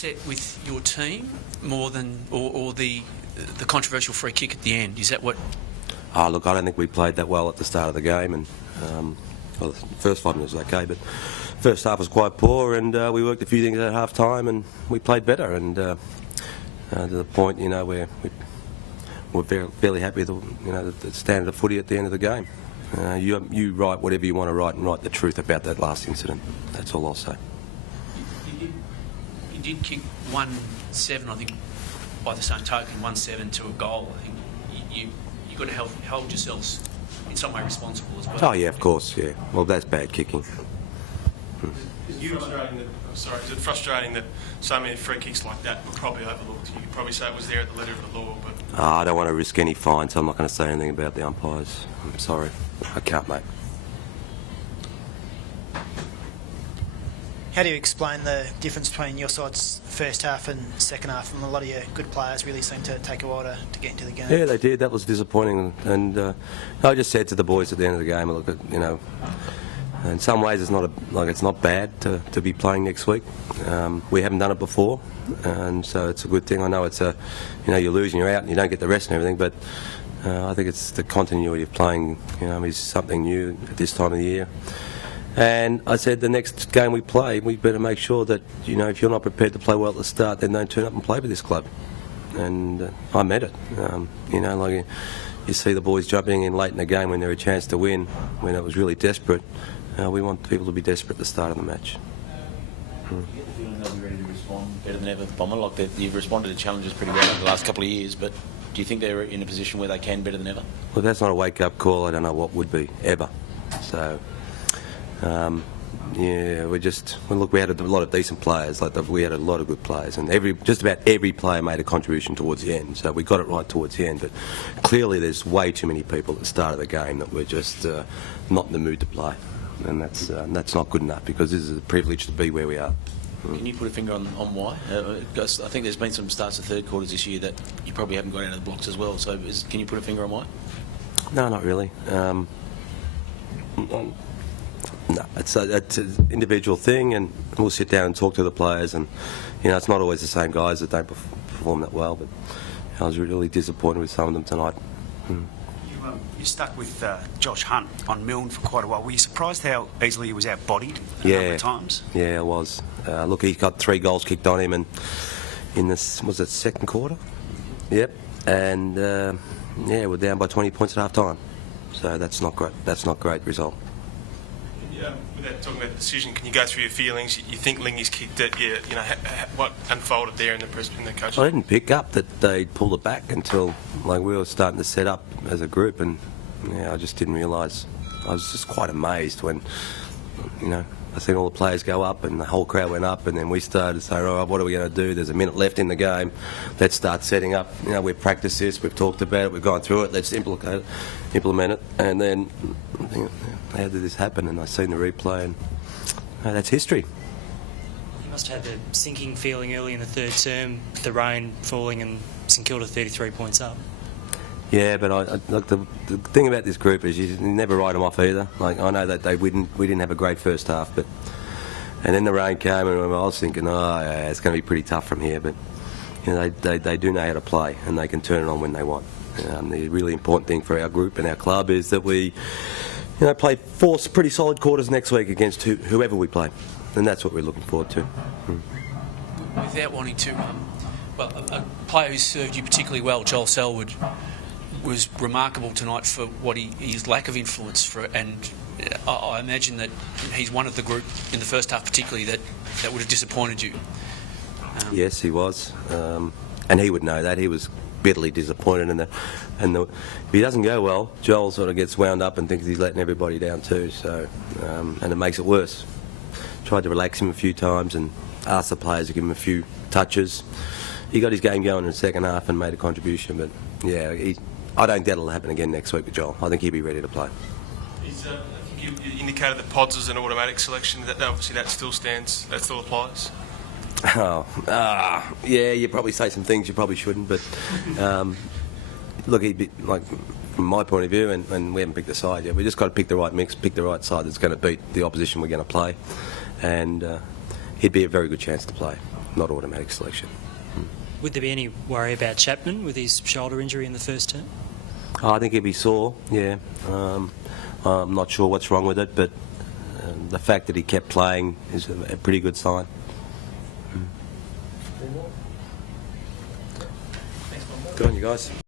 Set with your team more than or the controversial free kick at the end? Is that what? Look, I don't think we played that well at the start of the game, and well, the first 5 minutes was okay, but first half was quite poor, and we worked a few things at half time, and we played better, and to the point, we're fairly happy with the standard of footy at the end of the game. You write whatever you want to write and write the truth about that last incident. That's all I'll say. You did kick 1-7, I think, by the same token, 1-7 to a goal. I think you've got to hold yourselves in some way responsible as well. Oh, yeah, of course, yeah. Well, that's bad kicking. Is it frustrating that so many free kicks like that were probably overlooked? You could probably say it was there at the letter of the law, but... I don't want to risk any fine, so I'm not going to say anything about the umpires. I'm sorry. I can't, mate. How do you explain the difference between your side's first half and second half? And a lot of your good players really seem to take a while to get into the game. Yeah, they did. That was disappointing. And I just said to the boys at the end of the game, look, in some ways it's not bad to be playing next week. We haven't done it before, and so it's a good thing. I know it's you lose and you're out and you don't get the rest and everything, but I think it's the continuity of playing. Is something new at this time of the year. And I said the next game we play, we better make sure that, if you're not prepared to play well at the start, then don't turn up and play for this club. And I meant it. You see the boys jumping in late in the game when there was a chance to win, when it was really desperate. We want people to be desperate at the start of the match. Do you get the feeling they'll be ready to respond better than ever, Bomber? Like you've responded to challenges pretty well over the last couple of years, but do you think they're in a position where they can better than ever? Well, that's not a wake-up call. I don't know what would be, ever. So... look, we had a lot of decent players. We had a lot of good players, and just about every player made a contribution towards the end. So we got it right towards the end. But clearly, there's way too many people at the start of the game that were just not in the mood to play, and that's not good enough, because this is a privilege to be where we are. Can you put a finger on why? I think there's been some starts of third quarters this year that you probably haven't got out of the blocks as well. So can you put a finger on why? No, not really. No, it's an individual thing, and we'll sit down and talk to the players, and it's not always the same guys that don't perform that well, but I was really disappointed with some of them tonight. You stuck with Josh Hunt on Milne for quite a while. Were you surprised how easily he was outbodied a number of times? Yeah, I was. Look, he got 3 goals kicked on him, and in this, was it second quarter? Yep. And we're down by 20 points at half time. So that's not great. That's not a great result. Without talking about the decision, can you go through your feelings? You think Lingy's kicked it? What unfolded there in the coaching? I didn't pick up that they pulled it back until we were starting to set up as a group, and I just didn't realise. I was just quite amazed when I seen all the players go up and the whole crowd went up, and then we started saying, "Oh, what are we going to do? There's a minute left in the game. Let's start setting up. We've practiced this, we've talked about it, we've gone through it. Let's implement it." And then, how did this happen? And I seen the replay, and that's history. You must have had a sinking feeling early in the third term, the rain falling and St Kilda 33 points up. Yeah, but look, the thing about this group is you never write them off either. I know that we didn't have a great first half, and then the rain came, and I was thinking, it's going to be pretty tough from here. But they do know how to play, and they can turn it on when they want. The really important thing for our group and our club is that we, play 4 pretty solid quarters next week against whoever we play, and that's what we're looking forward to. Without wanting to, a player who served you particularly well, Joel Selwood, was remarkable tonight for what his lack of influence for, and I imagine that he's one of the group in the first half particularly that would have disappointed you. Yes, he was, and he would know that. He was bitterly disappointed, and if he doesn't go well, Joel sort of gets wound up and thinks he's letting everybody down too. So, and it makes it worse. Tried to relax him a few times and asked the players to give him a few touches. He got his game going in the second half and made a contribution, but I don't doubt it'll happen again next week with Joel. I think he'll be ready to play. I think you indicated that Pods is an automatic selection. Obviously that still stands. That still applies. Yeah, you probably say some things you probably shouldn't, but look, he'd be from my point of view, and we haven't picked a side yet. We just got to pick the right mix, pick the right side that's going to beat the opposition we're going to play, and he'd be a very good chance to play. not automatic selection. Would there be any worry about Chapman with his shoulder injury in the first term? I think he'd be sore, yeah. I'm not sure what's wrong with it, but the fact that he kept playing is a pretty good sign. Good on you guys.